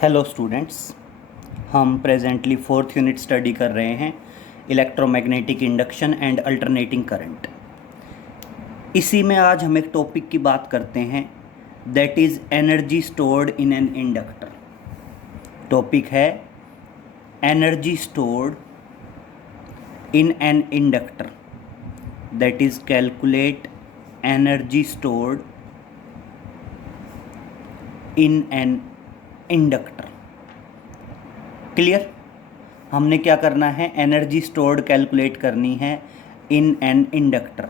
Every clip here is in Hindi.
हेलो स्टूडेंट्स, हम प्रेजेंटली फोर्थ यूनिट स्टडी कर रहे हैं electromagnetic induction and alternating current. इसी में आज हम एक टॉपिक की बात करते हैं, that is energy stored in an inductor. Topic है energy stored in an inductor, that is calculate energy stored in an inductor. Clear? हमने क्या करना है, एनर्जी स्टोर्ड कैलकुलेट करनी है इन एन इंडक्टर।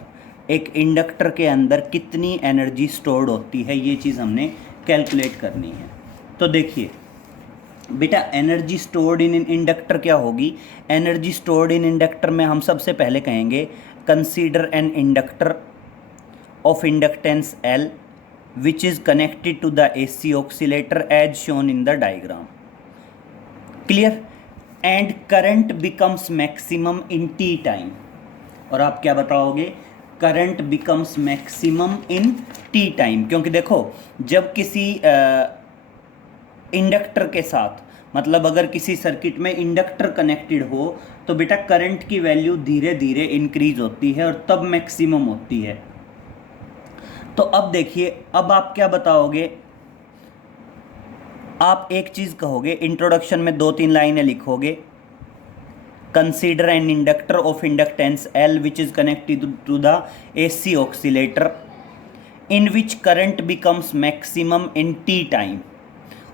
एक इंडक्टर के अंदर कितनी एनर्जी स्टोर्ड होती है, ये चीज़ हमने कैलकुलेट करनी है। तो देखिए बेटा, एनर्जी स्टोर्ड इन इंडक्टर क्या होगी। एनर्जी स्टोर्ड इन इंडक्टर में हम सबसे पहले कहेंगे consider an inductor of inductance L which is connected to the AC oscillator as shown in the diagram. Clear? And current becomes maximum in T time. और आप क्या बताओगे, current becomes maximum in T time, क्योंकि देखो जब किसी इंडक्टर के साथ, मतलब अगर किसी सर्किट में इंडक्टर कनेक्टेड हो तो बेटा करंट की वैल्यू धीरे धीरे इंक्रीज होती है और तब मैक्सिमम होती है। तो अब देखिए, अब आप क्या बताओगे, आप एक चीज़ कहोगे, इंट्रोडक्शन में 2-3 लाइनें लिखोगे। Consider an inductor of inductance L which is connected to the AC oscillator in which current becomes maximum in T time.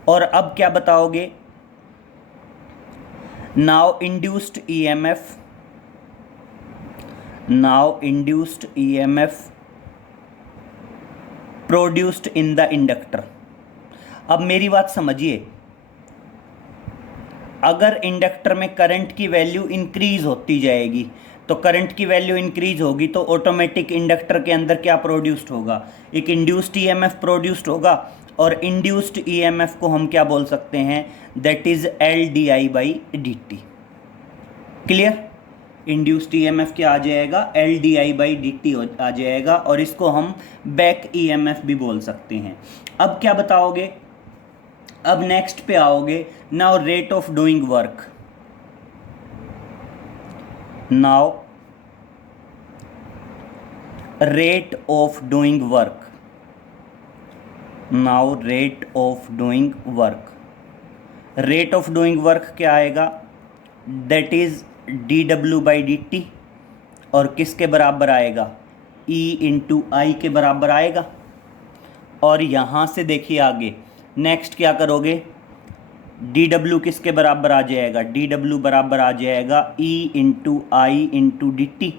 और अब क्या बताओगे, now induced EMF produced in the inductor. अब मेरी बात समझिए, अगर इंडक्टर में करंट की वैल्यू इंक्रीज होती जाएगी तो करंट की वैल्यू इंक्रीज होगी तो ऑटोमेटिक इंडक्टर के अंदर क्या प्रोड्यूस्ड होगा, एक इंड्यूस्ड EMF प्रोड्यूस्ड होगा। और इंड्यूस्ड EMF को हम क्या बोल सकते हैं, that is LdI/dt। Clear? Induced EMF क्या आ जाएगा, LdI/dt आ जाएगा, और इसको हम बैक EMF भी बोल सकते हैं। अब क्या बताओगे, अब नेक्स्ट पे आओगे, now rate of doing work. Now rate of doing work, now rate of doing work. Rate of doing work क्या आएगा, दैट इज dW/dt, और किसके बराबर आएगा, E/I के बराबर आएगा। और यहाँ से देखिए आगे नेक्स्ट क्या करोगे, dW किसके बराबर आ जाएगा, dW बराबर आ जाएगा E/I/dt।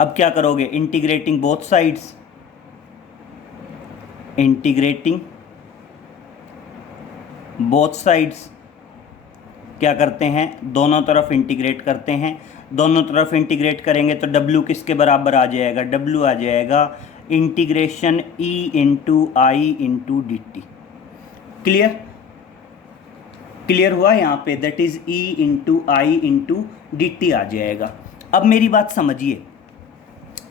अब क्या करोगे, integrating both sides, integrating both sides क्या करते हैं, दोनों तरफ इंटीग्रेट करते हैं। दोनों तरफ इंटीग्रेट करेंगे तो W किसके बराबर आ जाएगा, W आ जाएगा इंटीग्रेशन E/I/dt। क्लियर? क्लियर हुआ यहाँ पे, दैट इज E/I/dt आ जाएगा। अब मेरी बात समझिए,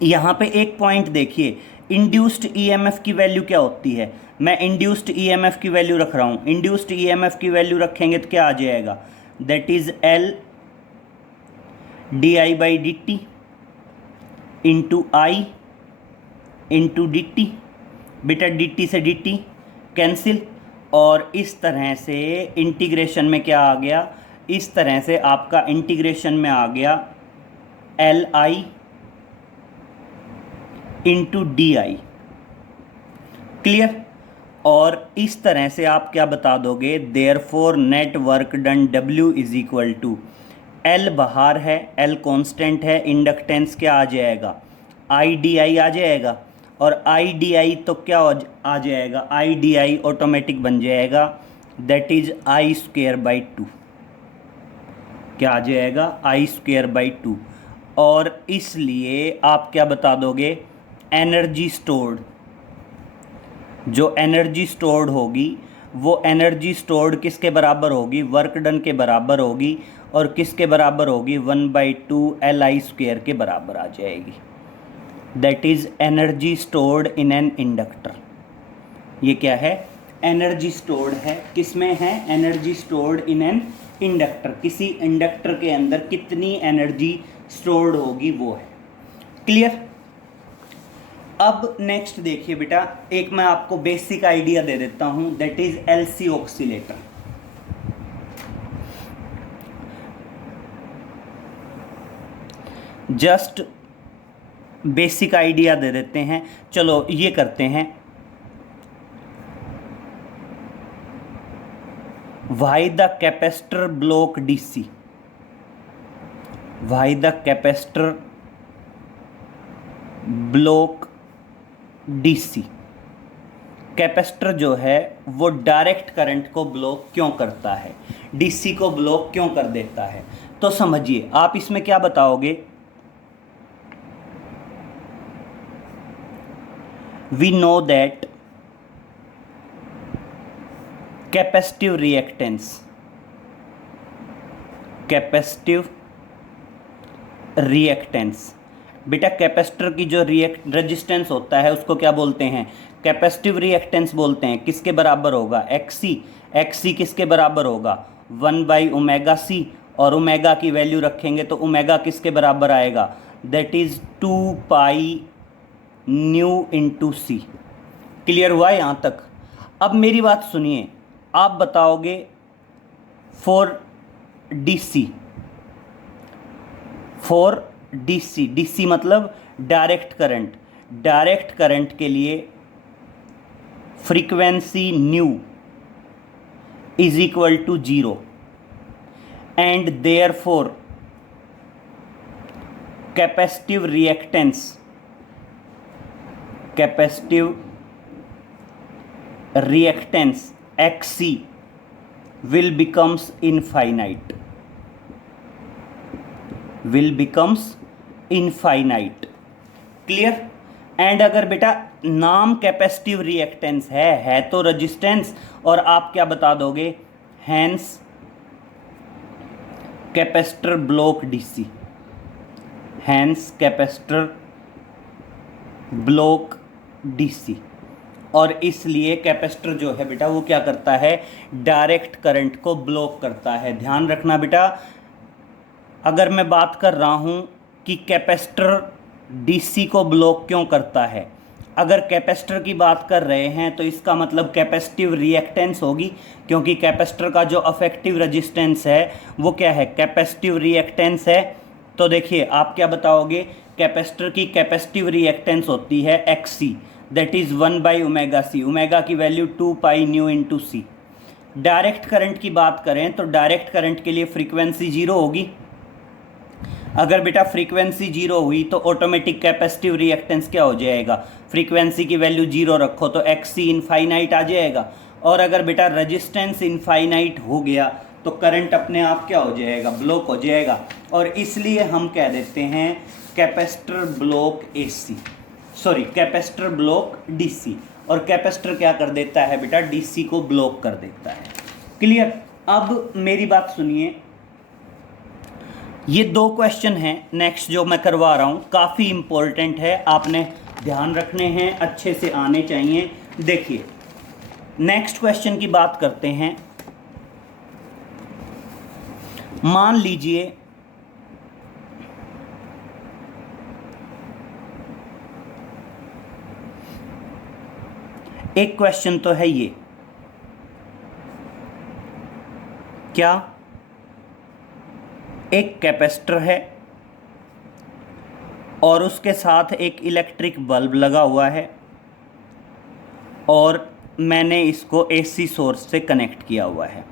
यहाँ पे एक पॉइंट देखिए, इंड्यूस्ड EMF की वैल्यू क्या होती है। मैं इंड्यूस्ड EMF की वैल्यू रख रहा हूँ, इंड्यूस्ड EMF की वैल्यू रखेंगे तो क्या आ जाएगा, that is LdI/dt into I into dt। बेटा dt से dt कैंसिल, और इस तरह से इंटीग्रेशन में क्या आ गया, इस तरह से आपका इंटीग्रेशन में आ गया LI इंटू DI। क्लियर? और इस तरह से आप क्या बता दोगे, therefore net work done W is equal to, L बाहर है, L कांस्टेंट है, इंडक्टेंस क्या आ जाएगा, IdI आ जाएगा, और IdI तो क्या आ जाएगा, IdI ऑटोमेटिक बन जाएगा, दैट इज I²/2। क्या आ जाएगा, I²/2। और इसलिए आप क्या बता दोगे, एनर्जी स्टोर्ड, जो एनर्जी स्टोर्ड होगी वो एनर्जी स्टोर्ड किसके बराबर होगी, वर्क डन के बराबर होगी, और किसके बराबर होगी, 1/2 LI² के बराबर आ जाएगी। That is energy stored in an inductor. ये क्या है, एनर्जी स्टोर्ड है, किसमें है, energy stored in an inductor, किसी इंडक्टर के अंदर कितनी एनर्जी स्टोर्ड होगी वो है। क्लियर। अब नेक्स्ट देखिए बेटा, एक मैं आपको बेसिक आइडिया दे देता हूं, that is LC oscillator. Just basic idea दे देते हैं। चलो ये करते हैं, why the capacitor block DC, why the capacitor block DC. Capacitor जो है वो डायरेक्ट करंट को ब्लॉक क्यों करता है, डीसी को ब्लॉक क्यों कर देता है? तो समझिए, आप इसमें क्या बताओगे, we know that capacitive reactance, capacitive reactance, बेटा कैपेसिटर की जो रेजिस्टेंस होता है उसको क्या बोलते हैं, कैपेसिटिव रिएक्टेंस बोलते हैं। किसके बराबर होगा, एक्सी। एक्सी किसके बराबर होगा, 1/ωc, और ओमेगा की वैल्यू रखेंगे तो ओमेगा किसके बराबर आएगा, that is 2π nu into C. Clear हुआ यहाँ तक? अब मेरी बात सुनिए, आप बताओगे for DC, for DC, DC मतलब डायरेक्ट करंट, डायरेक्ट करंट के लिए frequency nu is equal to 0 and therefore capacitive reactance, capacitive reactance XC will becomes infinite, will becomes infinite। Clear. And अगर बेटा नाम कैपेसिटिव रिएक्टेंस है तो रेजिस्टेंस, और आप क्या बता दोगे, hence capacitor block DC, hence capacitor block DC. और इसलिए कैपेसिटर जो है बेटा वो क्या करता है, डायरेक्ट करंट को ब्लॉक करता है। ध्यान रखना बेटा, अगर मैं बात कर रहा हूं कि कैपेसिटर डीसी को ब्लॉक क्यों करता है, अगर कैपेसिटर की बात कर रहे हैं तो इसका मतलब कैपेसिटिव रिएक्टेंस होगी, क्योंकि कैपेसिटर का जो अफेक्टिव रेजिस्टेंस है वो क्या है, कैपेसिटिव रिएक्टेंस है। तो देखिए आप क्या बताओगे, कैपेसिटर की कैपेसिटिव रिएक्टेंस होती है XC, that is 1/ωc, omega की वैल्यू 2π न्यू इंटू सी। डायरेक्ट करंट की बात करें तो डायरेक्ट करंट के लिए फ्रीक्वेंसी 0 होगी। अगर बेटा फ्रीक्वेंसी 0 हुई तो ऑटोमेटिक कैपेसिटिव रिएक्टेंस क्या हो जाएगा, फ्रीक्वेंसी की वैल्यू 0 रखो तो XC इनफाइनाइट आ जाएगा। और अगर बेटा रेजिस्टेंस इनफाइनाइट हो गया तो करंट अपने आप क्या हो जाएगा, ब्लॉक हो जाएगा। और इसलिए हम कह देते हैं capacitor block AC, sorry capacitor block DC. और कैपेसिटर क्या कर देता है बेटा, डीसी को ब्लॉक कर देता है। क्लियर। अब मेरी बात सुनिए, ये 2 क्वेश्चन हैं नेक्स्ट जो मैं करवा रहा हूं, काफ़ी इंपॉर्टेंट है, आपने ध्यान रखने हैं, अच्छे से आने चाहिए। देखिए नेक्स्ट क्वेश्चन की बात करते हैं। मान लीजिए एक क्वेश्चन तो है ये, क्या एक कैपेसिटर है और उसके साथ एक इलेक्ट्रिक बल्ब लगा हुआ है और मैंने इसको AC सोर्स से कनेक्ट किया हुआ है।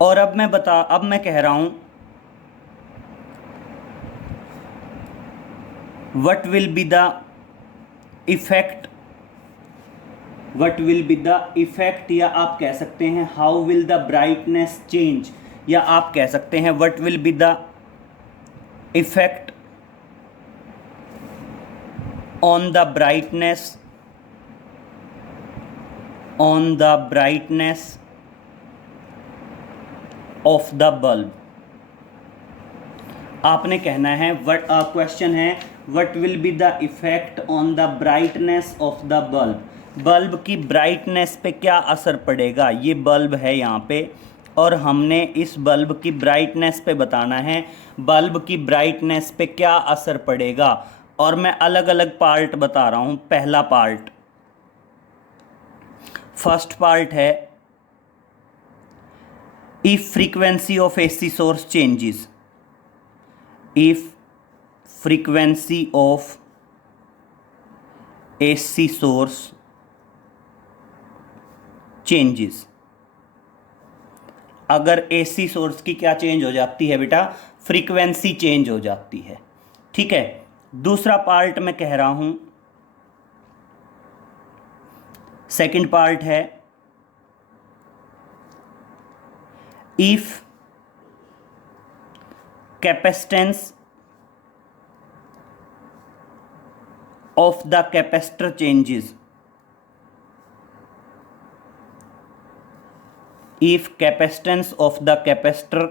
और अब मैं कह रहा हूं what will be the effect, what will be the effect, या आप कह सकते हैं how will the brightness change, या आप कह सकते हैं what will be the effect on the brightness, on the brightness of the bulb। आपने कहना है क्वेश्चन है what will be the effect on the brightness of the bulb, bulb की ब्राइटनेस पे क्या असर पड़ेगा। ये बल्ब है यहाँ पे और हमने इस बल्ब की ब्राइटनेस पे बताना है बल्ब की ब्राइटनेस पे क्या असर पड़ेगा। और मैं अलग अलग पार्ट बता रहा हूँ। पहला पार्ट, फर्स्ट पार्ट है if frequency of AC source changes, if frequency of AC source changes, अगर एसी सोर्स की क्या चेंज हो जाती है बेटा, फ्रीक्वेंसी चेंज हो जाती है। ठीक है, दूसरा पार्ट मैं कह रहा हूं, सेकंड पार्ट है if capacitance of the capacitor changes, if capacitance of the capacitor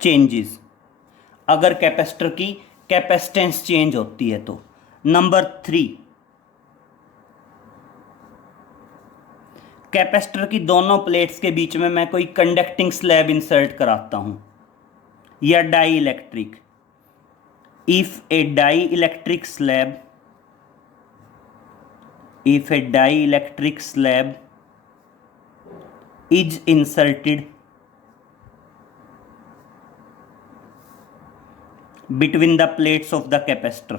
changes, अगर कैपेसिटर की कैपेसिटेंस चेंज होती है तो। नंबर 3, कैपेसिटर की दोनों प्लेट्स के बीच में मैं कोई कंडक्टिंग स्लैब इंसर्ट कराता हूं या dielectric, if a dielectric slab, if a dielectric slab is inserted between the plates of the capacitor,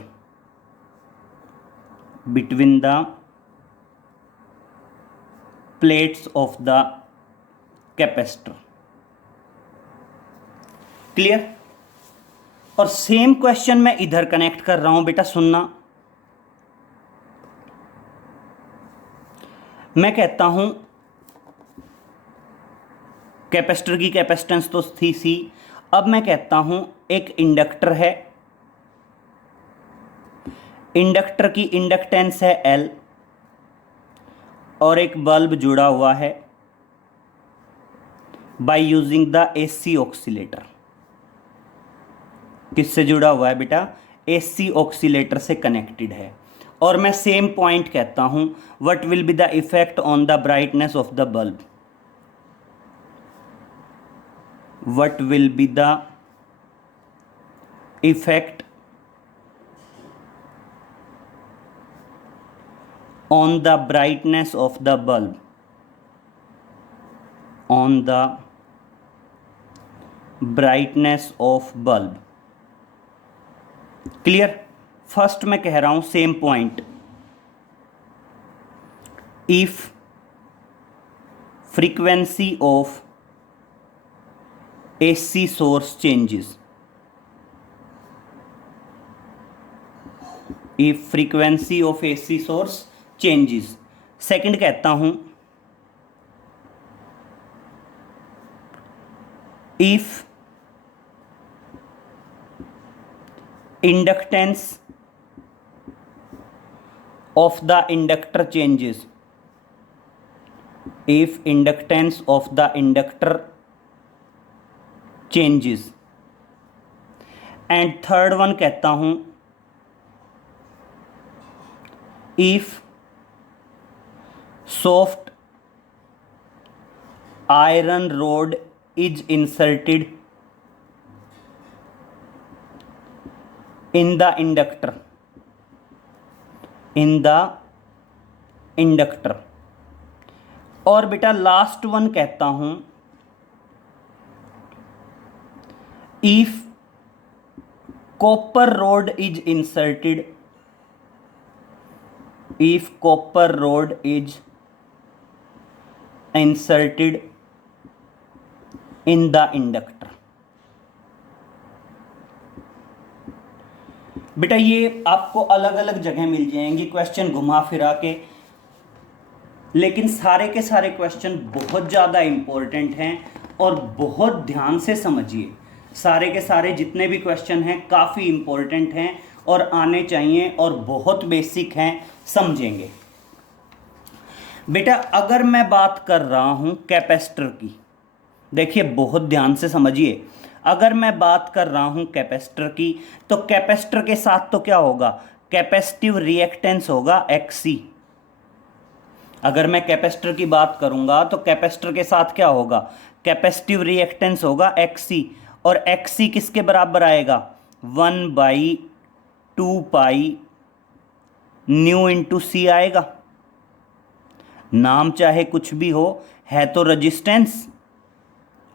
between the plates of the capacitor, clear. और सेम क्वेश्चन मैं इधर कनेक्ट कर रहा हूं बेटा, सुनना। मैं कहता हूं कैपेसिटर की कैपेसिटेंस तो थी सी, अब मैं कहता हूं एक इंडक्टर है, इंडक्टर की इंडक्टेंस है L और एक बल्ब जुड़ा हुआ है by using the AC oscillator. किससे जुड़ा हुआ है बेटा, एसी ऑक्सीलेटर से कनेक्टेड है। और मैं सेम पॉइंट कहता हूं what will be the effect on the brightness of the bulb, what will be the effect on the brightness of the bulb, on the brightness of bulb, clear. First मैं कह रहा हूं same point, if frequency of AC source changes, if frequency of AC source changes। Second कहता हूं if inductance of the inductor changes, if inductance of the inductor changes. And third one कहता हूं if soft iron road is inserted in the inductor, in the inductor. और बेटा लास्ट वन कहता हूं if copper rod is inserted, if copper rod is inserted in the inductor। बेटा ये आपको अलग अलग जगह मिल जाएंगी क्वेश्चन घुमा फिरा के, लेकिन सारे के सारे क्वेश्चन बहुत ज़्यादा इंपॉर्टेंट हैं और बहुत ध्यान से समझिए। सारे के सारे जितने भी क्वेश्चन हैं काफ़ी इंपॉर्टेंट हैं और आने चाहिए और बहुत बेसिक हैं, समझेंगे। बेटा अगर मैं बात कर रहा हूं कैपेसिटर की, देखिए बहुत ध्यान से समझिए। अगर मैं बात कर रहा हूं कैपेसिटर की, तो कैपेसिटर के साथ तो क्या होगा, कैपेसिटिव रिएक्टेंस होगा XC। अगर मैं कैपेसिटर की बात करूंगा तो कैपेसिटर के साथ क्या होगा, कैपेसिटिव रिएक्टेंस होगा XC। और XC किसके बराबर आएगा, 1/2 पाई न्यू इंटू C आएगा। नाम चाहे कुछ भी हो, है तो रजिस्टेंस।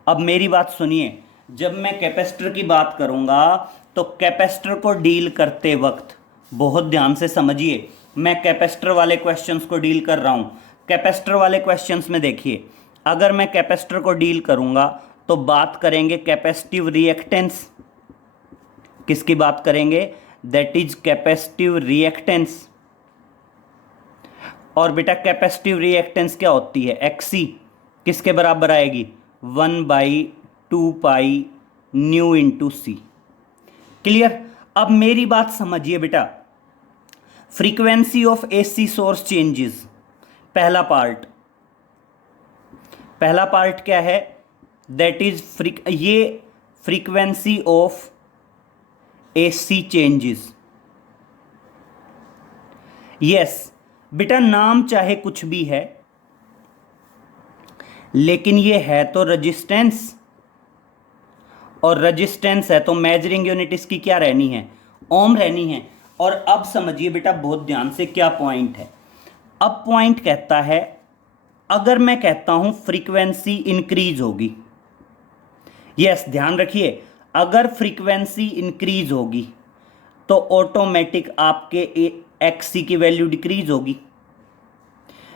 अब मेरी बात सुनिए, जब मैं कैपेसिटर की बात करूंगा तो कैपेसिटर को डील करते वक्त बहुत ध्यान से समझिए, मैं कैपेसिटर वाले क्वेश्चंस को डील कर रहा हूं। कैपेसिटर वाले क्वेश्चंस में देखिए, अगर मैं कैपेसिटर को डील करूंगा तो बात करेंगे कैपेसिटिव रिएक्टेंस। किसकी बात करेंगे, दैट इज कैपेसिटिव रिएक्टेंस। और बेटा कैपेसिटिव रिएक्टेंस क्या होती है, XC किसके बराबर आएगी, 1/2 pi nu into C। Clear. अब मेरी बात समझिए बेटा, frequency of AC source changes, पहला पार्ट क्या है, दैट इज ये frequency of AC changes. Yes बेटा, नाम चाहे कुछ भी है, लेकिन ये है तो रजिस्टेंस, और रजिस्टेंस है तो मेजरिंग यूनिट इसकी क्या रहनी है, ओम रहनी है। और अब समझिए बेटा बहुत ध्यान से क्या पॉइंट है। अब पॉइंट कहता है, अगर मैं कहता हूं फ्रीक्वेंसी इंक्रीज होगी, यस ध्यान रखिए, अगर फ्रीक्वेंसी इंक्रीज होगी तो ऑटोमेटिक आपके XC की वैल्यू डिक्रीज होगी।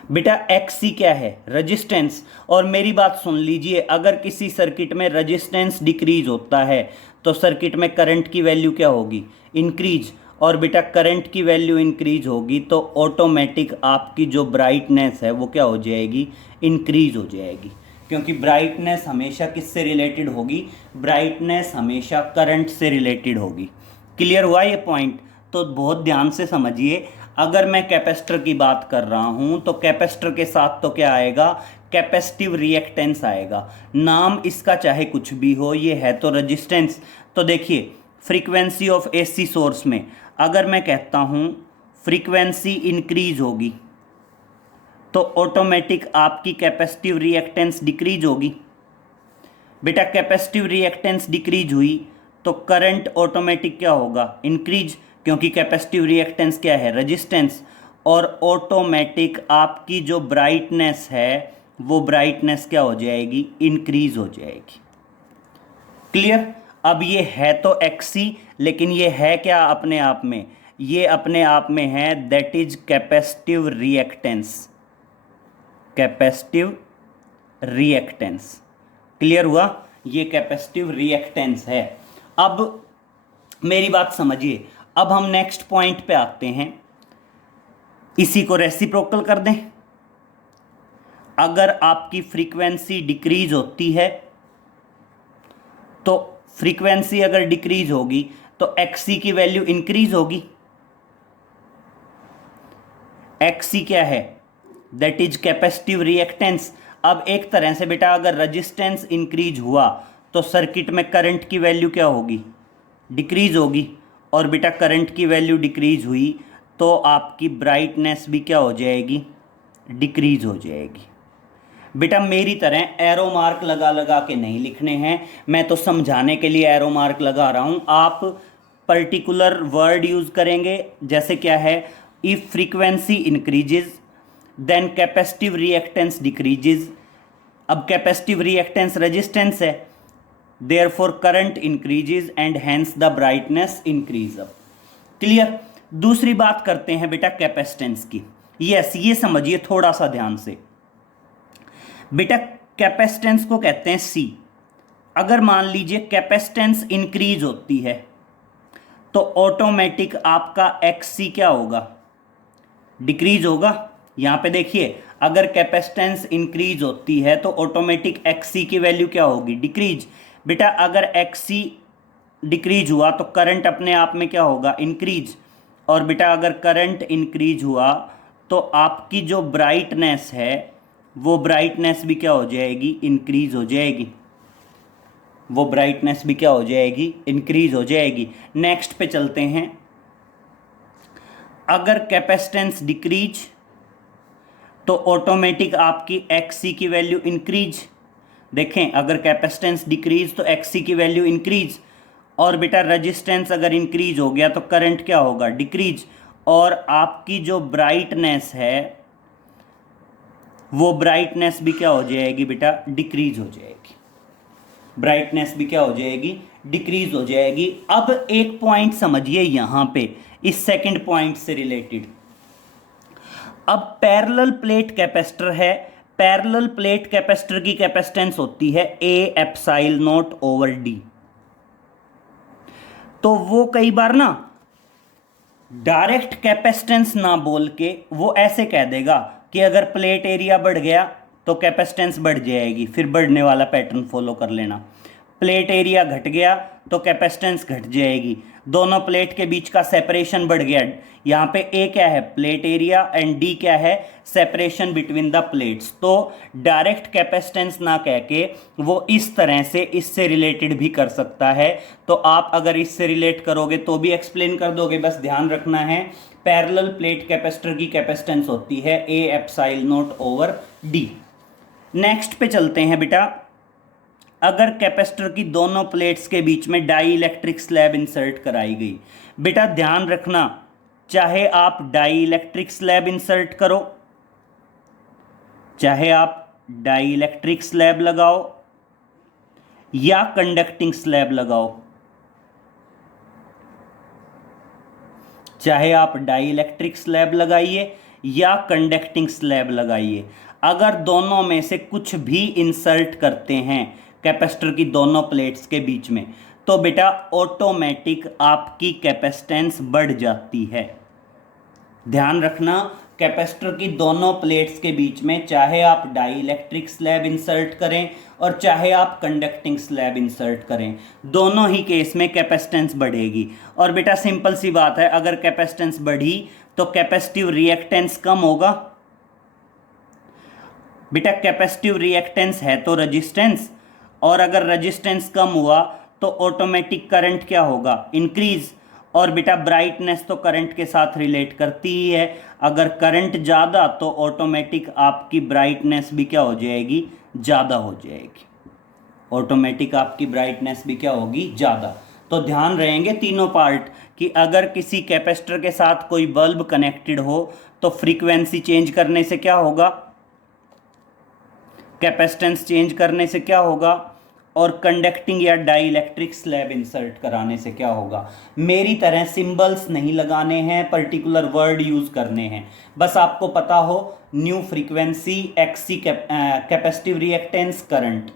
बेटा XC क्या है, रजिस्टेंस। और मेरी बात सुन लीजिए, अगर किसी सर्किट में रजिस्टेंस डिक्रीज होता है तो सर्किट में करंट की वैल्यू क्या होगी, इंक्रीज। और बेटा करंट की वैल्यू इंक्रीज होगी तो ऑटोमेटिक आपकी जो ब्राइटनेस है वो क्या हो जाएगी, इंक्रीज हो जाएगी। क्योंकि ब्राइटनेस हमेशा किससे रिलेटेड होगी, ब्राइटनेस हमेशा करंट से रिलेटेड होगी। क्लियर हुआ ये पॉइंट। तो बहुत ध्यान से समझिए, अगर मैं कैपेसिटर की बात कर रहा हूं तो कैपेसिटर के साथ तो क्या आएगा, कैपेसिटिव रिएक्टेंस आएगा। नाम इसका चाहे कुछ भी हो, ये है तो रजिस्टेंस। तो देखिए फ्रीक्वेंसी ऑफ AC सोर्स में अगर मैं कहता हूं फ्रीक्वेंसी इंक्रीज होगी तो ऑटोमेटिक आपकी कैपेसिटिव रिएक्टेंस डिक्रीज होगी। बेटा कैपेसिटिव रिएक्टेंस डिक्रीज हुई तो करंट ऑटोमेटिक क्या होगा, इंक्रीज, क्योंकि कैपेसिटिव रिएक्टेंस क्या है, रेजिस्टेंस। और ऑटोमेटिक आपकी जो ब्राइटनेस है वो ब्राइटनेस क्या हो जाएगी, इंक्रीज हो जाएगी। क्लियर। अब ये है तो XC, लेकिन ये है क्या अपने आप में, ये अपने आप में है that is capacitive reactance, capacitive reactance. Clear हुआ, ये कैपेसिटिव रिएक्टेंस है। अब मेरी बात समझिए, अब हम नेक्स्ट पॉइंट पे आते हैं, इसी को रेसिप्रोकल कर दें। अगर आपकी फ्रीक्वेंसी डिक्रीज होती है तो फ्रीक्वेंसी अगर डिक्रीज होगी तो XC की वैल्यू इंक्रीज होगी। XC क्या है, दैट इज कैपेसिटिव रिएक्टेंस। अब एक तरह से बेटा अगर रेजिस्टेंस इंक्रीज हुआ तो सर्किट में करंट की वैल्यू क्या होगी, डिक्रीज होगी। और बेटा करंट की वैल्यू डिक्रीज हुई तो आपकी ब्राइटनेस भी क्या हो जाएगी, डिक्रीज हो जाएगी। बेटा मेरी तरह एरो मार्क लगा लगा के नहीं लिखने हैं, मैं तो समझाने के लिए एरो मार्क लगा रहा हूँ। आप पर्टिकुलर वर्ड यूज़ करेंगे, जैसे क्या है, if frequency increases then capacitive reactance decreases. अब कैपेसिटिव रिएक्टेंस रेजिस्टेंस है, therefore current increases and hence the brightness increase up. Clear. दूसरी बात करते हैं बेटा कैपेसिटेंस की। यस, ये समझिए थोड़ा सा ध्यान से बेटा, कैपेसिटेंस को कहते हैं C। अगर मान लीजिए कैपेसिटेंस इंक्रीज होती है तो ऑटोमेटिक आपका XC क्या होगा, डिक्रीज होगा। यहां पे देखिए, अगर कैपेसिटेंस इंक्रीज होती है तो ऑटोमेटिक XC की वैल्यू क्या होगी, डिक्रीज। बेटा अगर XC डिक्रीज हुआ तो करंट अपने आप में क्या होगा, इंक्रीज। और बेटा अगर करंट इंक्रीज हुआ तो आपकी जो ब्राइटनेस है वो ब्राइटनेस भी क्या हो जाएगी, इंक्रीज हो जाएगी। वो ब्राइटनेस भी क्या हो जाएगी, इंक्रीज हो जाएगी। नेक्स्ट पे चलते हैं। अगर कैपेसिटेंस डिक्रीज तो ऑटोमेटिक आपकी एक्सी की वैल्यू इंक्रीज। देखें, अगर कैपेसिटेंस डिक्रीज तो एक्सी की वैल्यू इंक्रीज, और बेटा रेजिस्टेंस अगर इंक्रीज हो गया तो करंट क्या होगा, डिक्रीज, और आपकी जो ब्राइटनेस है वो ब्राइटनेस भी क्या हो जाएगी बेटा, डिक्रीज हो जाएगी। ब्राइटनेस भी क्या हो जाएगी, डिक्रीज हो जाएगी। अब एक पॉइंट समझिए यहां पे, इस सेकंड पॉइंट से रिलेटेड। अब पैरेलल प्लेट कैपेसिटर है, पैरेलल प्लेट कैपेसिटर की कैपेसिटेंस होती है A epsilon nought over D. तो वो कई बार ना डायरेक्ट कैपेसिटेंस ना बोल के वो ऐसे कह देगा कि अगर प्लेट एरिया बढ़ गया तो कैपेसिटेंस बढ़ जाएगी, फिर बढ़ने वाला पैटर्न फॉलो कर लेना। प्लेट एरिया घट गया तो कैपेसिटेंस घट जाएगी। दोनों प्लेट के बीच का सेपरेशन बढ़ गया, यहाँ पे ए क्या है, प्लेट एरिया, एंड डी क्या है, सेपरेशन बिटवीन द प्लेट्स। तो डायरेक्ट कैपेसिटेंस ना कह के वो इस तरह से इससे रिलेटेड भी कर सकता है। तो आप अगर इससे रिलेट करोगे तो भी एक्सप्लेन कर दोगे। बस ध्यान रखना है, पैरेलल प्लेट कैपेसिटर की कैपेसिटेंस होती है A epsilon nought over D. Next पे चलते हैं बेटा। अगर कैपेसिटर की दोनों प्लेट्स के बीच में डाई इलेक्ट्रिक स्लैब इंसर्ट कराई गई, बेटा ध्यान रखना, चाहे आप डाई इलेक्ट्रिक स्लैब इंसर्ट करो, चाहे आप डाई इलेक्ट्रिक स्लैब लगाओ या कंडक्टिंग स्लैब लगाओ, चाहे आप डाई इलेक्ट्रिक स्लैब लगाइए या कंडक्टिंग स्लैब लगाइए, अगर दोनों में से कुछ भी इंसर्ट करते हैं कैपेसिटर की दोनों प्लेट्स के बीच में, तो बेटा ऑटोमेटिक आपकी कैपेसिटेंस बढ़ जाती है। ध्यान रखना, कैपेसिटर की दोनों प्लेट्स के बीच में चाहे आप डाई इलेक्ट्रिक स्लैब इंसर्ट करें और चाहे आप कंडक्टिंग स्लैब इंसर्ट करें, दोनों ही केस में कैपेसिटेंस बढ़ेगी। और बेटा सिंपल सी बात है, अगर कैपेसिटेंस बढ़ी तो कैपेसिटिव रिएक्टेंस कम होगा। बेटा कैपेसिटिव रिएक्टेंस है तो रेजिस्टेंस, और अगर रेजिस्टेंस कम हुआ तो ऑटोमेटिक करंट क्या होगा, इंक्रीज। और बेटा ब्राइटनेस तो करंट के साथ रिलेट करती ही है, अगर करंट ज़्यादा तो ऑटोमेटिक आपकी ब्राइटनेस भी क्या हो जाएगी, ज़्यादा हो जाएगी। ऑटोमेटिक आपकी ब्राइटनेस भी क्या होगी, ज़्यादा। तो ध्यान रहेंगे तीनों पार्ट कि अगर किसी कैपेसिटर के साथ कोई बल्ब कनेक्टेड हो तो फ्रीक्वेंसी चेंज करने से क्या होगा, कैपेसिटेंस चेंज करने से क्या होगा, और कंडक्टिंग या डाई इलेक्ट्रिक स्लैब इंसर्ट कराने से क्या होगा। मेरी तरह सिंबल्स नहीं लगाने हैं, पर्टिकुलर वर्ड यूज करने हैं। बस आपको पता हो nu frequency, XC capacitive reactance, current,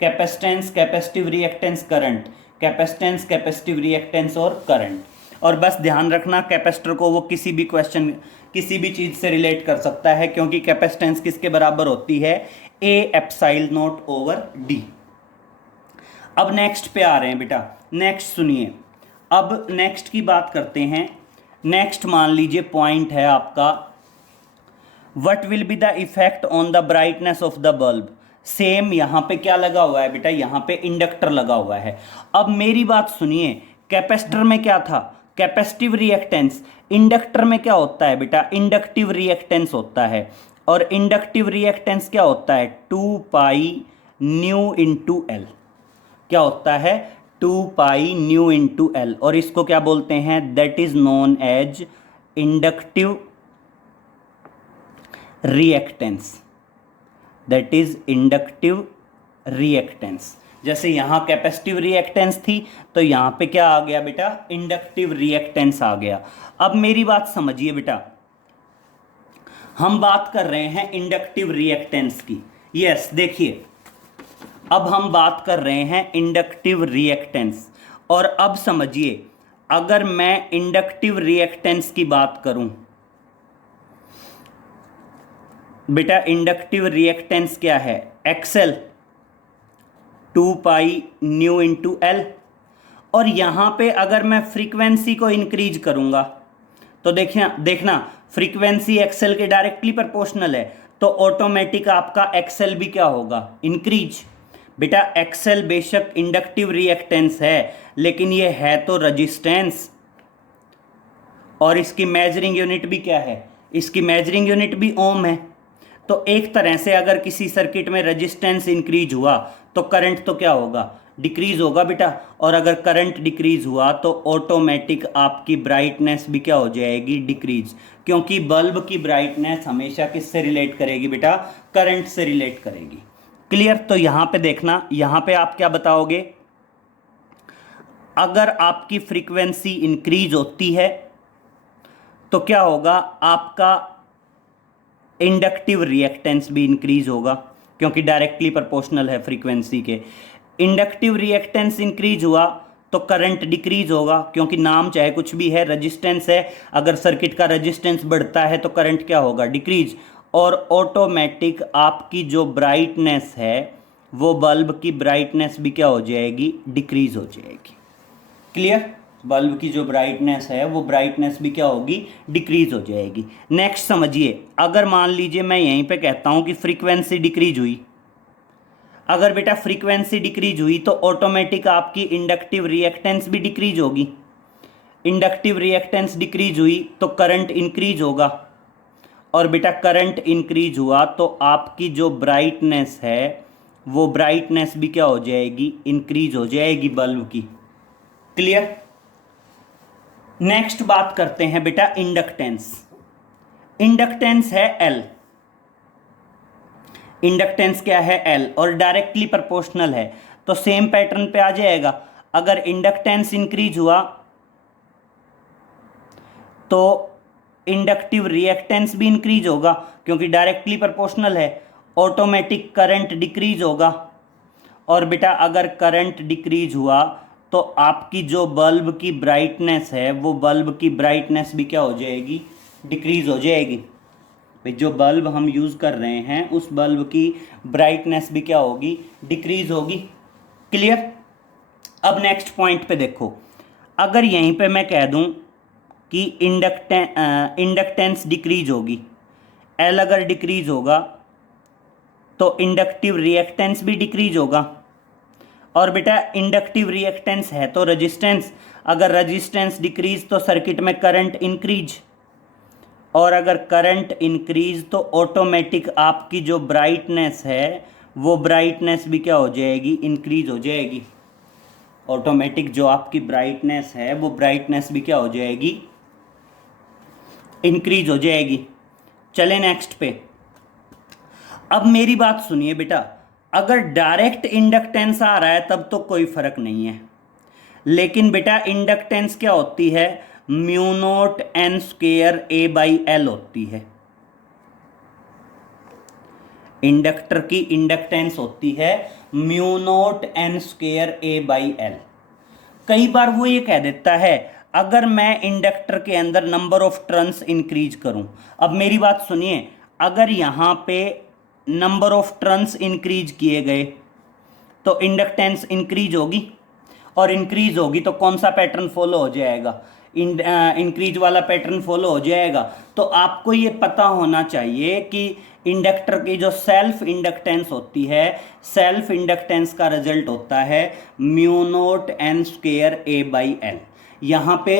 capacitance, capacitive reactance, current, capacitance, capacitive reactance और करंट। और बस ध्यान रखना, कैपेसिटर को वो किसी भी क्वेश्चन, किसी भी चीज़ से रिलेट कर सकता है, क्योंकि कैपेसिटेंस किसके बराबर होती है, A epsilon nought over D. अब नेक्स्ट पे आ रहे हैं बेटा। नेक्स्ट सुनिए, अब नेक्स्ट की बात करते हैं। नेक्स्ट मान लीजिए पॉइंट है आपका, what will be the effect on the brightness of the bulb. Same यहां पे क्या लगा हुआ है बेटा, यहां पे इंडक्टर लगा हुआ है। अब मेरी बात सुनिए, कैपेसिटर में क्या था, कैपेसिटिव रिएक्टेंस। इंडक्टर में क्या होता है बेटा, इंडक्टिव रिएक्टेंस होता है। और इंडक्टिव रिएक्टेंस क्या होता है, 2 पाई न्यू इंटू एल। क्या होता है, 2 पाई न्यू इंटू एल। और इसको क्या बोलते हैं, that is known as inductive reactance. That is inductive reactance. जैसे यहां कैपेसिटिव रिएक्टेंस थी तो यहां पे क्या आ गया बेटा, इंडक्टिव रिएक्टेंस आ गया। अब मेरी बात समझिए बेटा, हम बात कर रहे हैं इंडक्टिव रिएक्टेंस की। यस देखिए, अब हम बात कर रहे हैं इंडक्टिव रिएक्टेंस। और अब समझिए, अगर मैं इंडक्टिव रिएक्टेंस की बात करूं बेटा, इंडक्टिव रिएक्टेंस क्या है, XL, 2 pi nu into L. और यहां पे अगर मैं फ्रीक्वेंसी को इंक्रीज करूंगा तो देखना फ्रीक्वेंसी एक्सएल के डायरेक्टली प्रोपोर्शनल है, तो ऑटोमेटिक आपका एक्सएल भी क्या होगा, इंक्रीज। बेटा एक्सेल बेशक इंडक्टिव रिएक्टेंस है, लेकिन ये है तो रजिस्टेंस, और इसकी मेजरिंग यूनिट भी क्या है, इसकी मेजरिंग यूनिट भी ओम है। तो एक तरह से अगर किसी सर्किट में रेजिस्टेंस इंक्रीज हुआ तो करंट तो क्या होगा, डिक्रीज होगा बेटा, और अगर करंट डिक्रीज हुआ तो ऑटोमेटिक आपकी ब्राइटनेस भी क्या हो जाएगी, डिक्रीज, क्योंकि बल्ब की ब्राइटनेस हमेशा किससे रिलेट करेगी बेटा, करंट से रिलेट करेगी। क्लियर। तो यहां पे देखना, यहां पे आप क्या बताओगे, अगर आपकी फ्रीक्वेंसी इंक्रीज होती है तो क्या होगा, आपका इंडक्टिव रिएक्टेंस भी इंक्रीज होगा, क्योंकि डायरेक्टली प्रोपोर्शनल है फ्रीक्वेंसी के। इंडक्टिव रिएक्टेंस इंक्रीज हुआ तो करंट डिक्रीज होगा, क्योंकि नाम चाहे कुछ भी है, रेजिस्टेंस है, अगर सर्किट का रेजिस्टेंस बढ़ता है तो करंट क्या होगा, डिक्रीज, और ऑटोमेटिक आपकी जो ब्राइटनेस है वो बल्ब की ब्राइटनेस भी क्या हो जाएगी, डिक्रीज हो जाएगी। क्लियर। बल्ब की जो ब्राइटनेस है वो ब्राइटनेस भी क्या होगी, डिक्रीज हो जाएगी। नेक्स्ट समझिए, अगर मान लीजिए मैं यहीं पे कहता हूं कि फ्रीक्वेंसी डिक्रीज हुई, अगर बेटा फ्रीक्वेंसी डिक्रीज हुई तो ऑटोमेटिक आपकी इंडक्टिव रिएक्टेंस भी डिक्रीज होगी, इंडक्टिव रिएक्टेंस डिक्रीज हुई तो करंट इंक्रीज होगा, और बेटा करंट इंक्रीज हुआ तो आपकी जो ब्राइटनेस है वो ब्राइटनेस भी क्या हो जाएगी, इंक्रीज हो जाएगी बल्ब की। क्लियर। नेक्स्ट बात करते हैं बेटा इंडक्टेंस। इंडक्टेंस है एल, इंडक्टेंस क्या है, एल, और डायरेक्टली प्रोपोर्शनल है, तो सेम पैटर्न पे आ जाएगा। अगर इंडक्टेंस इंक्रीज हुआ तो इंडक्टिव रिएक्टेंस भी इंक्रीज होगा, क्योंकि डायरेक्टली प्रोपोर्शनल है, ऑटोमेटिक करंट डिक्रीज होगा, और बेटा अगर करंट डिक्रीज हुआ तो आपकी जो बल्ब की ब्राइटनेस है वो बल्ब की ब्राइटनेस भी क्या हो जाएगी, डिक्रीज हो जाएगी। भाई जो बल्ब हम यूज़ कर रहे हैं उस बल्ब की ब्राइटनेस भी क्या होगी, डिक्रीज होगी। क्लियर। अब नेक्स्ट पॉइंट पे देखो, अगर यहीं पे मैं कह दूं कि इंडक्टेंस डिक्रीज होगी, एल अगर डिक्रीज होगा तो इंडक्टिव रिएक्टेंस भी डिक्रीज होगा, और बेटा इंडक्टिव रिएक्टेंस है तो रेजिस्टेंस, अगर रेजिस्टेंस डिक्रीज तो सर्किट में करंट इंक्रीज, और अगर करंट इंक्रीज तो ऑटोमेटिक आपकी जो ब्राइटनेस है वो ब्राइटनेस भी क्या हो जाएगी, इंक्रीज हो जाएगी। ऑटोमेटिक जो आपकी ब्राइटनेस है वो ब्राइटनेस भी क्या हो जाएगी, इंक्रीज हो जाएगी। चले नेक्स्ट पे। अब मेरी बात सुनिए बेटा, अगर डायरेक्ट इंडक्टेंस आ रहा है तब तो कोई फर्क नहीं है, लेकिन बेटा इंडक्टेंस क्या होती है, mu not N square A by L होती है। इंडक्टर की इंडक्टेंस होती है mu not N square A by L. कई बार वो ये कह देता है अगर मैं इंडक्टर के अंदर नंबर ऑफ टर्न्स इंक्रीज करूं, अब मेरी बात सुनिए, अगर यहां पे नंबर ऑफ टर्न्स इंक्रीज किए गए तो इंडक्टेंस इंक्रीज होगी, और इंक्रीज होगी तो कौन सा पैटर्न फॉलो हो जाएगा, इंक्रीज वाला पैटर्न फॉलो हो जाएगा। तो आपको ये पता होना चाहिए कि इंडक्टर की जो सेल्फ इंडक्टेंस होती है, सेल्फ इंडक्टेंस का रिजल्ट होता है mu not N square A by L. यहाँ पे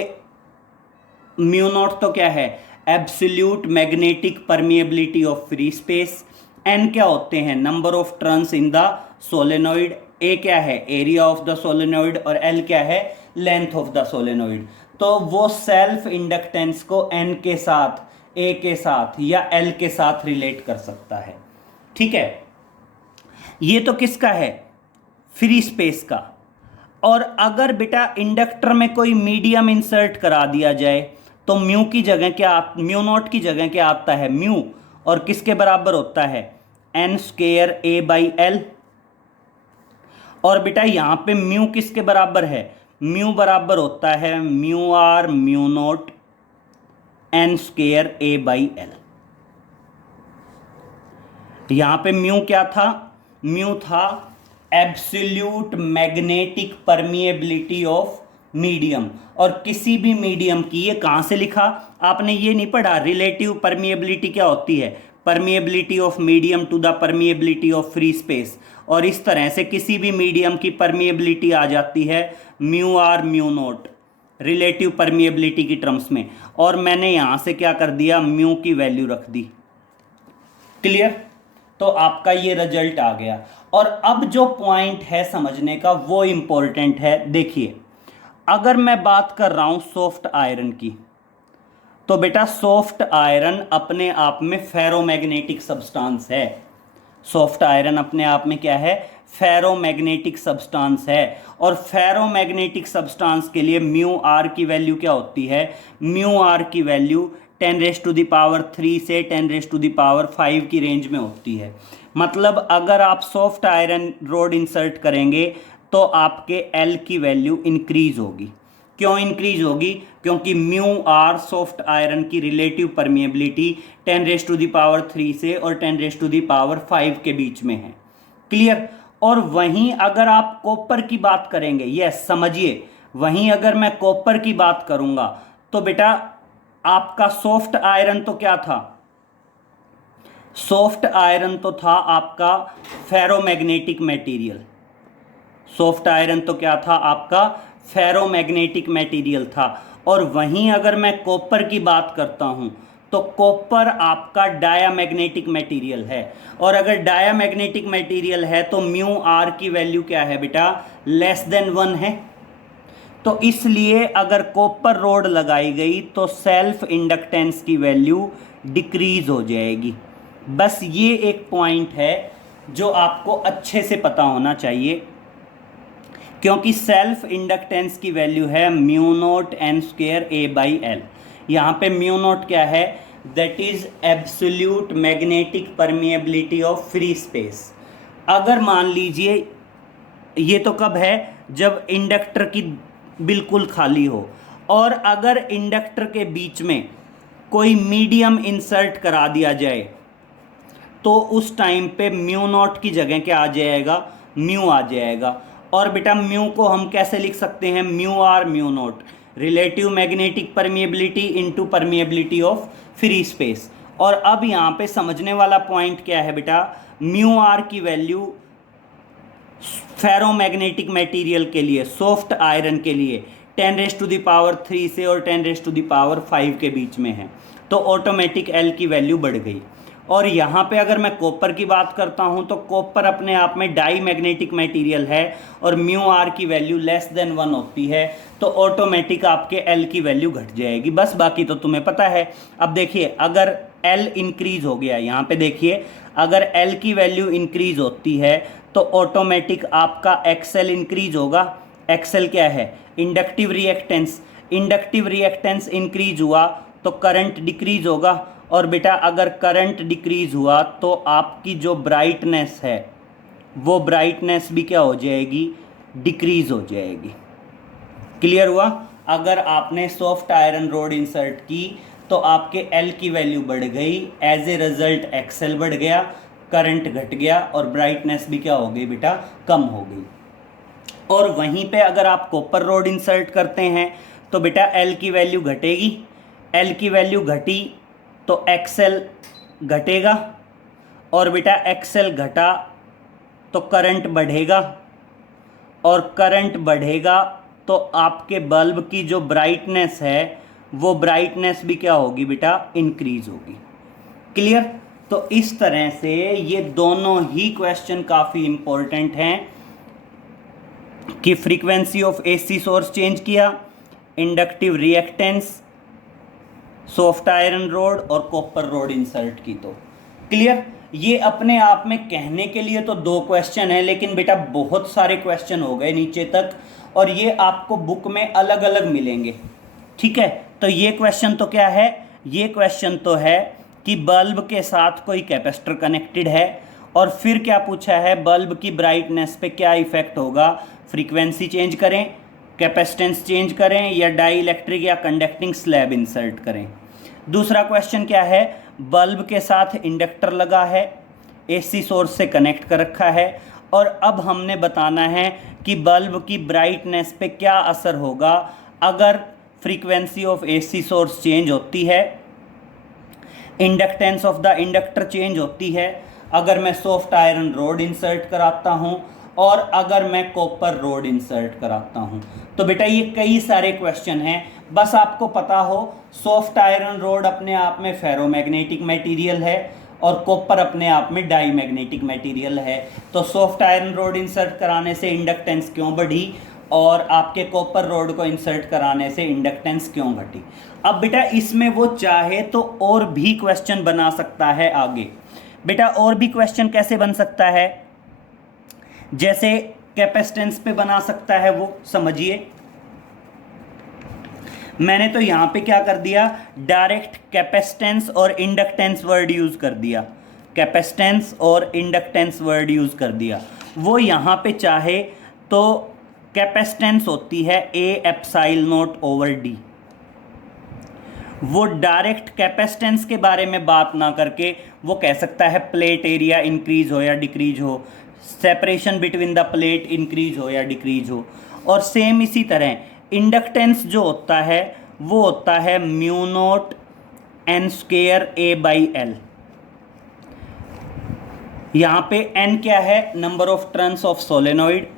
म्यू नॉट तो क्या है, absolute magnetic permeability of free space, N क्या होते हैं, number of turns in the solenoid, A क्या है, एरिया ऑफ द सोलेनोइड, और एल क्या है, लेंथ ऑफ द सोलेनोइड। तो वो सेल्फ इंडक्टेंस को एन के साथ, ए के साथ या एल के साथ रिलेट कर सकता है। ठीक है, ये तो किसका है, फ्री स्पेस का। और अगर बेटा इंडक्टर में कोई मीडियम इंसर्ट करा दिया जाए तो म्यू की जगह क्या, म्यू नॉट की जगह क्या आता है, म्यू, और किसके बराबर होता है, N square A by L. और बेटा यहां पे म्यू किसके बराबर है, म्यू बराबर होता है mu R mu not N square A by L. यहां पे म्यू क्या था, म्यू था absolute magnetic permeability of medium, और किसी भी मीडियम की, ये कहां से लिखा आपने, ये नहीं पढ़ा, रिलेटिव परमिएबिलिटी क्या होती है, permeability of medium to the permeability of free space, और इस तरह से किसी भी मीडियम की परमिएबिलिटी आ जाती है mu R mu naught relative permeability की टर्म्स में, और मैंने यहाँ से क्या कर दिया, म्यू की वैल्यू रख दी। क्लियर? तो आपका ये रिजल्ट आ गया। और अब जो पॉइंट है समझने का वो इंपॉर्टेंट है। देखिए, अगर मैं बात कर रहा हूं सॉफ्ट आयरन की, तो बेटा सॉफ्ट आयरन अपने आप में फेरोमैग्नेटिक सब्सटेंस है। सॉफ्ट आयरन अपने आप में क्या है, फेरोमैग्नेटिक सब्सटेंस है। और फेरोमैग्नेटिक सब्सटेंस के लिए म्यू आर की वैल्यू क्या होती है, म्यू आर की वैल्यू 10⁻³ से 10⁻⁵ की रेंज में होती है। मतलब अगर आप सॉफ्ट आयरन रोड इंसर्ट करेंगे तो आपके एल की वैल्यू इंक्रीज होगी। क्यों इंक्रीज होगी? क्योंकि म्यू आर सॉफ्ट आयरन की रिलेटिव परमिएबिलिटी 10⁻³ से और 10⁻⁵ के बीच में है। क्लियर? और वहीं अगर आप कॉपर की बात करेंगे, यस समझिए, वहीं अगर मैं कॉपर की बात करूंगा तो बेटा आपका सॉफ्ट आयरन तो क्या था, सॉफ्ट आयरन तो था आपका फेरोमैग्नेटिक मटेरियल। सॉफ्ट आयरन तो क्या था आपका, फेरोमैग्नेटिक मटेरियल था। और वहीं अगर मैं कॉपर की बात करता हूं तो कॉपर आपका डायामैग्नेटिक मटेरियल है। और अगर डायामैग्नेटिक मटेरियल है तो म्यू आर की वैल्यू क्या है बेटा, <1 है। तो इसलिए अगर कॉपर रोड लगाई गई तो सेल्फ इंडक्टेंस की वैल्यू डिक्रीज हो जाएगी। बस ये एक पॉइंट है जो आपको अच्छे से पता होना चाहिए, क्योंकि सेल्फ इंडक्टेंस की वैल्यू है μ0n² A/L। यहाँ पे μ0 क्या है, that is absolute magnetic permeability of free space. अगर मान लीजिए, ये तो कब है, जब इंडक्टर की बिल्कुल खाली हो, और अगर इंडक्टर के बीच में कोई मीडियम इंसर्ट करा दिया जाए तो उस टाइम पे μ0 की जगह क्या आ जाएगा, म्यू आ जाएगा। और बेटा म्यू को हम कैसे लिख सकते हैं, mu R mu naught relative magnetic permeability into permeability of free space. और अब यहाँ पे समझने वाला पॉइंट क्या है बेटा, म्यू आर की वैल्यू फेरोमैग्नेटिक मटेरियल के लिए, सॉफ्ट आयरन के लिए 10⁻³ से और 10⁻⁵ के बीच में है, तो ऑटोमेटिक एल की वैल्यू बढ़ गई। और यहाँ पे अगर मैं कॉपर की बात करता हूँ तो कॉपर अपने आप में डाई मैग्नेटिक मटेरियल है और म्यू आर की वैल्यू <1 होती है, तो ऑटोमेटिक आपके एल की वैल्यू घट जाएगी। बस बाकी तो तुम्हें पता है। अब देखिए, अगर एल इंक्रीज हो गया, यहाँ पे देखिए, अगर एल की वैल्यू इंक्रीज होती है तो ऑटोमेटिक आपका एक्सएल इंक्रीज होगा। एक्सएल क्या है, inductive reactance. Inductive reactance increase हुआ तो करंट डिक्रीज होगा, और बेटा अगर करंट डिक्रीज हुआ तो आपकी जो ब्राइटनेस है वो ब्राइटनेस भी क्या हो जाएगी, डिक्रीज हो जाएगी। क्लियर हुआ? अगर आपने सॉफ्ट आयरन रोड इंसर्ट की तो आपके एल की वैल्यू बढ़ गई, एज ए रिजल्ट एक्सएल बढ़ गया, करंट घट गया और ब्राइटनेस भी क्या हो गई बेटा, कम हो गई। और वहीं पे अगर आप कॉपर रोड इंसर्ट करते हैं तो बेटा एल की वैल्यू घटेगी, एल की वैल्यू घटी तो एक्सएल घटेगा, और बेटा एक्सएल घटा तो करंट बढ़ेगा, और करंट बढ़ेगा तो आपके बल्ब की जो ब्राइटनेस है वो ब्राइटनेस भी क्या होगी बेटा, इंक्रीज होगी। क्लियर? तो इस तरह से ये दोनों ही क्वेश्चन काफ़ी इंपॉर्टेंट हैं कि frequency of AC source change किया, inductive reactance, soft iron rod और कॉपर रोड इंसर्ट की। तो क्लियर? ये अपने आप में कहने के लिए तो 2 क्वेश्चन है, लेकिन बेटा बहुत सारे क्वेश्चन हो गए नीचे तक, और ये आपको बुक में अलग अलग मिलेंगे। ठीक है? तो ये क्वेश्चन तो क्या है, ये क्वेश्चन तो है कि बल्ब के साथ कोई कैपेसिटर कनेक्टेड है, और फिर क्या पूछा है, बल्ब की ब्राइटनेस पे क्या इफेक्ट होगा, फ्रीक्वेंसी चेंज करें, कैपेसिटेंस चेंज करें, या डाई इलेक्ट्रिक या कंडक्टिंग स्लैब इंसर्ट करें। दूसरा क्वेश्चन क्या है, बल्ब के साथ इंडक्टर लगा है, एसी सोर्स से कनेक्ट कर रखा है, और अब हमने बताना है कि बल्ब की ब्राइटनेस पे क्या असर होगा अगर frequency of AC source change होती है। Inductance of the inductor change होती है अगर मैं सॉफ्ट आयरन रोड इंसर्ट कराता हूँ और अगर मैं कॉपर रोड इंसर्ट कराता हूँ। तो बेटा ये कई सारे क्वेश्चन हैं, बस आपको पता हो सॉफ्ट आयरन रोड अपने आप में फेरोमैग्नेटिक मटेरियल है और कॉपर अपने आप में डाई मैग्नेटिक मटेरियल है। तो सॉफ्ट आयरन रोड इंसर्ट कराने से इंडक्टेंस क्यों बढ़ी और आपके कॉपर रोड को इंसर्ट कराने से इंडक्टेंस क्यों घटी। अब बेटा इसमें वो चाहे तो और भी क्वेश्चन बना सकता है आगे। बेटा और भी क्वेश्चन कैसे बन सकता है, जैसे कैपेसिटेंस पे बना सकता है, वो समझिए। मैंने तो यहां पे क्या कर दिया, डायरेक्ट कैपेसिटेंस और इंडक्टेंस वर्ड यूज कर दिया, कैपेसिटेंस और इंडक्टेंस वर्ड यूज कर दिया। वो यहां पे चाहे तो कैपेसिटेंस होती है A epsilon nought over D, वो डायरेक्ट कैपेसिटेंस के बारे में बात ना करके वो कह सकता है प्लेट एरिया इंक्रीज हो या डिक्रीज हो, separation between the plate increase हो या डिक्रीज हो। और सेम इसी तरह इंडक्टेंस जो होता है वो होता है mu not N square A by L. यहां पे एन क्या है, number of turns of solenoid,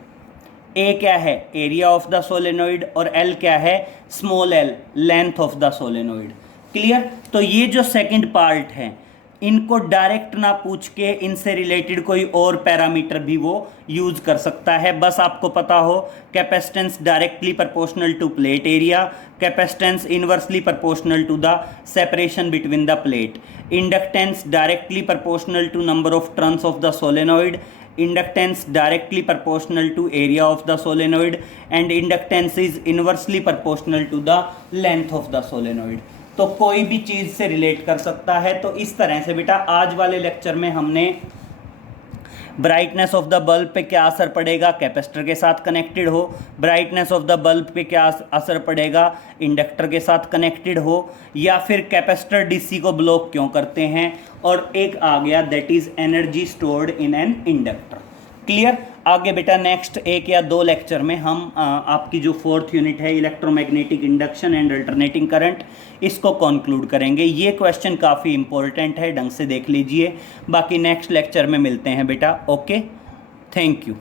A क्या है, एरिया ऑफ द सोलेनॉइड, और एल क्या है, small L, length of the solenoid. Clear. तो ये जो सेकंड पार्ट है इनको डायरेक्ट ना पूछ के इनसे रिलेटेड कोई और पैरामीटर भी वो यूज कर सकता है। बस आपको पता हो capacitance directly proportional to plate area, capacitance inversely proportional to the separation between the plate, inductance directly proportional to number of turns of the solenoid, inductance directly proportional to area of the solenoid, and inductance is inversely proportional to the length of the solenoid। तो कोई भी चीज़ से रिलेट कर सकता है। तो इस तरह से बेटा आज वाले लेक्चर में हमने ब्राइटनेस ऑफ द बल्ब पे क्या असर पड़ेगा, कैपेसिटर के साथ कनेक्टेड हो, ब्राइटनेस ऑफ द बल्ब पे क्या असर पड़ेगा, इंडक्टर के साथ कनेक्टेड हो, या फिर कैपेसिटर डीसी को ब्लॉक क्यों करते हैं, और एक आ गया that is energy stored in an inductor. Clear. आगे बेटा नेक्स्ट एक या दो लेक्चर में हम आपकी जो 4th यूनिट है electromagnetic induction and alternating current, इसको कंक्लूड करेंगे। ये क्वेश्चन काफ़ी इंपॉर्टेंट है, ढंग से देख लीजिए। बाकी नेक्स्ट लेक्चर में मिलते हैं बेटा। Okay, thank you.